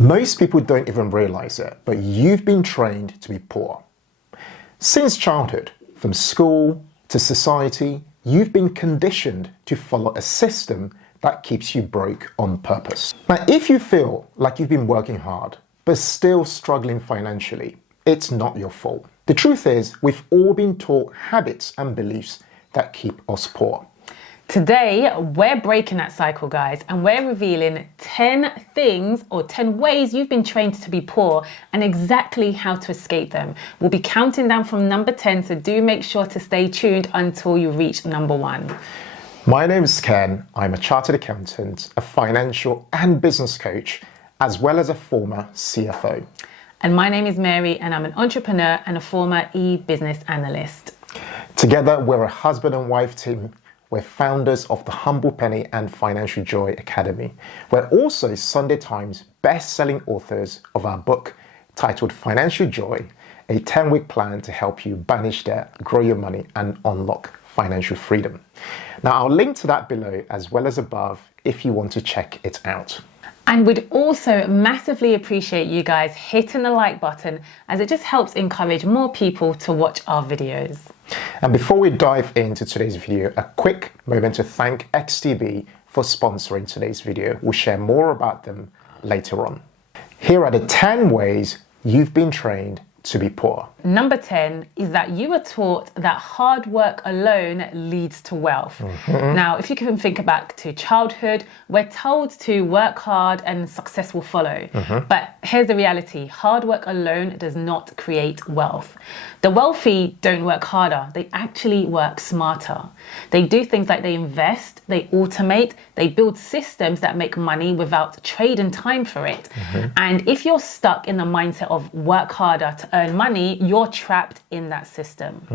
Most people don't even realize it, but you've been trained to be poor. Since childhood, from school to society, you've been conditioned to follow a system that keeps you broke on purpose. Now, if you feel like you've been working hard, but still struggling financially, it's not your fault. The truth is, we've all been taught habits and beliefs that keep us poor. Today, we're breaking that cycle, guys, and we're revealing 10 things or 10 ways you've been trained to be poor and exactly how to escape them. We'll be counting down from number 10, so do make sure to stay tuned until you reach number 1. My name is Ken. I'm a chartered accountant, a financial and business coach, as well as a former CFO. And my name is Mary, and I'm an entrepreneur and a former e-business analyst. Together, we're a husband and wife team. We're founders of the Humble Penny and Financial Joy Academy. We're also Sunday Times best-selling authors of our book titled Financial Joy, a 10-week plan to help you banish debt, grow your money, and unlock financial freedom. Now, I'll link to that below as well as above if you want to check it out. And we'd also massively appreciate you guys hitting the like button, as it just helps encourage more people to watch our videos. And before we dive into today's video, a quick moment to thank XTB for sponsoring today's video. We'll share more about them later on. Here are the 10 ways you've been trained to be poor. Number 10 is that you were taught that hard work alone leads to wealth. Now, if you can think back to childhood, we're told to work hard and success will follow. But here's the reality: hard work alone does not create wealth. The wealthy don't work harder, they actually work smarter. They do things like they invest, they automate, they build systems that make money without trading time for it. And if you're stuck in the mindset of work harder to earn money, you're trapped in that system.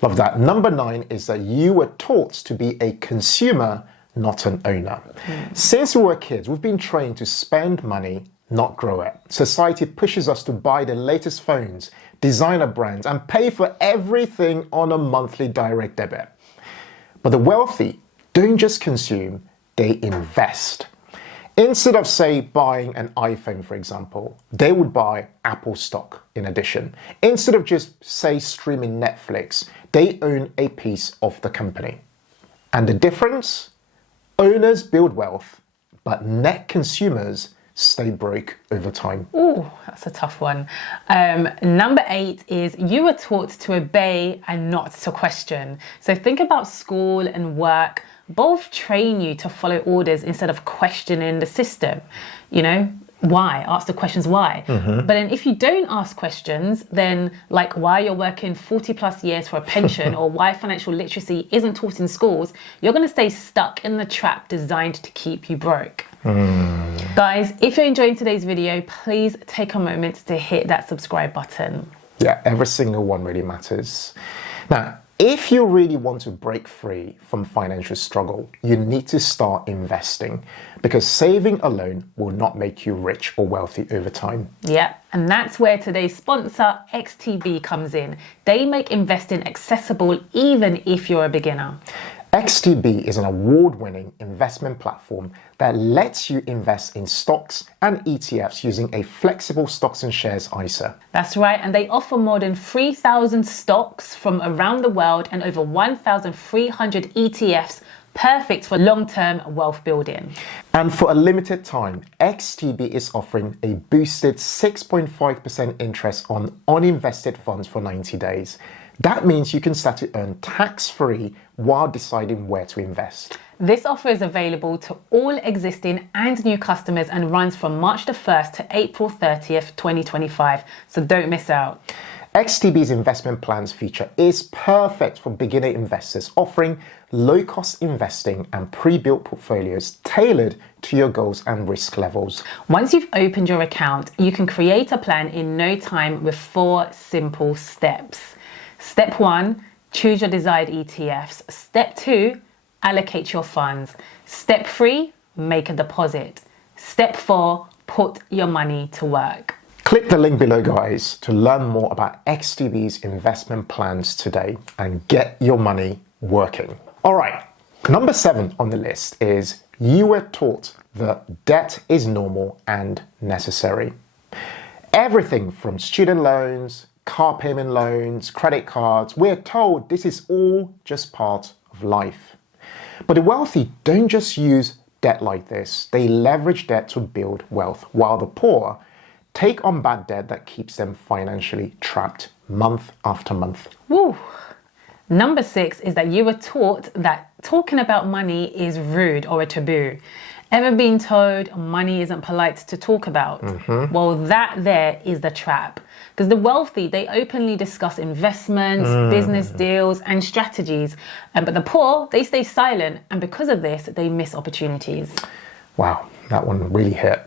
Love that. Number 9 is that you were taught to be a consumer, not an owner. Since we were kids, we've been trained to spend money, not grow it. Society pushes us to buy the latest phones, designer brands, and pay for everything on a monthly direct debit. But the wealthy don't just consume, they invest. Instead of, say, buying an iPhone, for example, they would buy Apple stock in addition. Instead of just, say, streaming Netflix, they own a piece of the company. And the difference? Owners build wealth, but net consumers stay broke over time. Ooh, that's a tough one. Number 8 is you were taught to obey and not to question. So think about school and work. Both train you to follow orders instead of questioning the system. You know, why? Ask the questions why. But then if you don't ask questions, then like why you're working 40 plus years for a pension or why financial literacy isn't taught in schools, you're going to stay stuck in the trap designed to keep you broke. Guys, if you're enjoying today's video, please take a moment to hit that subscribe button. Yeah, every single one really matters. Now, if you really want to break free from financial struggle, you need to start investing, because saving alone will not make you rich or wealthy over time. Yeah, and that's where today's sponsor, XTB, comes in. They make investing accessible even if you're a beginner. XTB is an award-winning investment platform that lets you invest in stocks and ETFs using a flexible stocks and shares ISA. That's right, and they offer more than 3,000 stocks from around the world and over 1,300 ETFs, perfect for long-term wealth building. And for a limited time, XTB is offering a boosted 6.5% interest on uninvested funds for 90 days. That means you can start to earn tax-free while deciding where to invest. This offer is available to all existing and new customers and runs from March the 1st to April 30th, 2025. So don't miss out. XTB's investment plans feature is perfect for beginner investors, offering low-cost investing and pre-built portfolios tailored to your goals and risk levels. Once you've opened your account, you can create a plan in no time with 4 simple steps. Step 1, choose your desired ETFs. Step 2, allocate your funds. Step 3, make a deposit. Step 4, put your money to work. Click the link below, guys, to learn more about XTB's investment plans today and get your money working. All right, number 7 on the list is you were taught that debt is normal and necessary. Everything from student loans, car payment loans, credit cards, we're told this is all just part of life. But the wealthy don't just use debt like this. They leverage debt to build wealth, while the poor take on bad debt that keeps them financially trapped month after month. Woo. Number 6 is that you were taught that talking about money is rude or a taboo. Ever been told money isn't polite to talk about? Well, that there is the trap. Because the wealthy, they openly discuss investments, business deals, and strategies. But the poor, they stay silent. And because of this, they miss opportunities. Wow, that one really hit.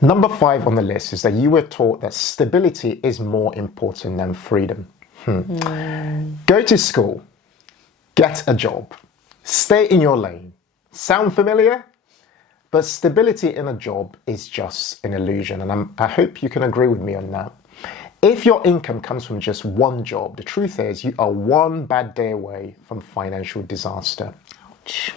Number 5 on the list is that you were taught that stability is more important than freedom. Go to school, get a job, stay in your lane. Sound familiar? But stability in a job is just an illusion, and I hope you can agree with me on that. If your income comes from just one job, the truth is you are one bad day away from financial disaster. Ouch.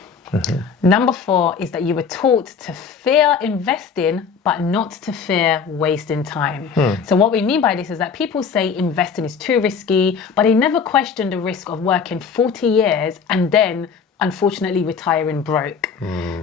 Number 4 is that you were taught to fear investing, but not to fear wasting time. So what we mean by this is that people say investing is too risky, but they never question the risk of working 40 years and then unfortunately retiring broke.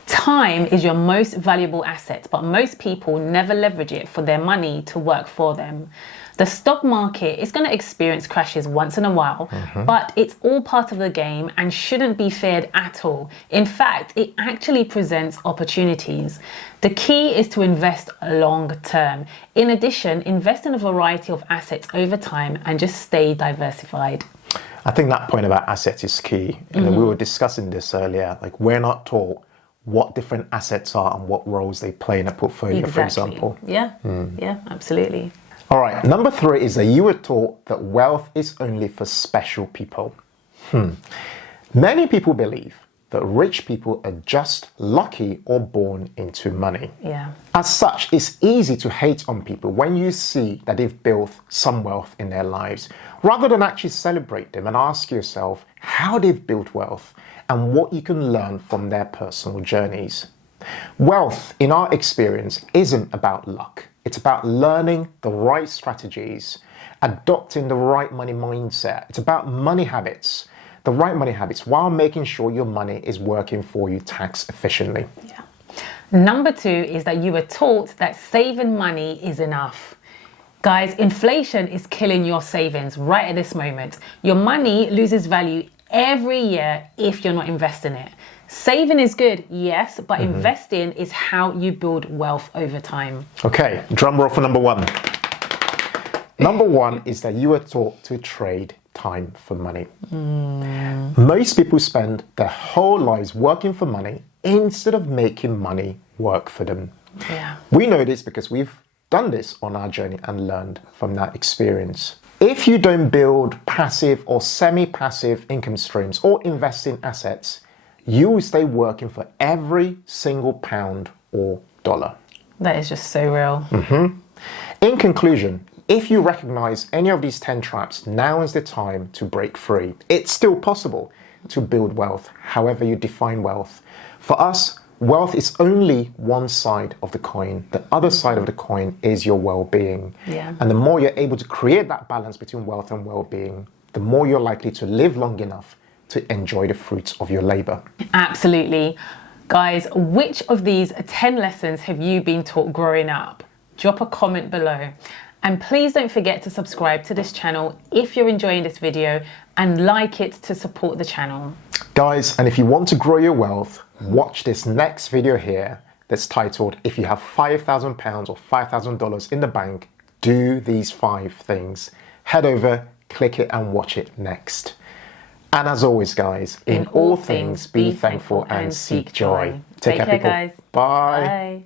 Time is your most valuable asset, but most people never leverage it for their money to work for them. The stock market is going to experience crashes once in a while, but it's all part of the game and shouldn't be feared at all. In fact, it actually presents opportunities. The key is to invest long term. In addition, invest in a variety of assets over time and just stay diversified. I think that point about assets is key. We were discussing this earlier. Like, we're not taught what different assets are and what roles they play in a portfolio, for example. Yeah, absolutely. All right, number 3 is that you were taught that wealth is only for special people. Many people believe that rich people are just lucky or born into money. Yeah. As such, it's easy to hate on people when you see that they've built some wealth in their lives, rather than actually celebrate them and ask yourself how they've built wealth and what you can learn from their personal journeys. Wealth, in our experience, isn't about luck. It's about learning the right strategies, adopting the right money mindset. It's about money habits, the right money habits, while making sure your money is working for you tax efficiently. Yeah. Number 2 is that you were taught that saving money is enough. Guys, inflation is killing your savings right at this moment. Your money loses value every year if you're not investing it. Saving is good, yes, but investing is how you build wealth over time. Okay, drum roll for number 1. Number 1 is that you were taught to trade time for money. Most people spend their whole lives working for money instead of making money work for them. Yeah. We know this because we've done this on our journey and learned from that experience. If you don't build passive or semi-passive income streams or invest in assets, you will stay working for every single pound or dollar. That is just so real. In conclusion, if you recognize any of these 10 traps, now is the time to break free. It's still possible to build wealth, however you define wealth. For us, wealth is only one side of the coin. The other side of the coin is your well-being. Yeah. And the more you're able to create that balance between wealth and well-being, the more you're likely to live long enough to enjoy the fruits of your labor. Absolutely. Guys, which of these 10 lessons have you been taught growing up? Drop a comment below. And please don't forget to subscribe to this channel if you're enjoying this video and like it to support the channel. Guys, and if you want to grow your wealth, watch this next video here that's titled, if you have £5,000 or $5,000 in the bank, do these 5 things. Head over, click it and watch it next. And as always, guys, in all things, be thankful and seek joy. Take care, people. guys. Bye. Bye.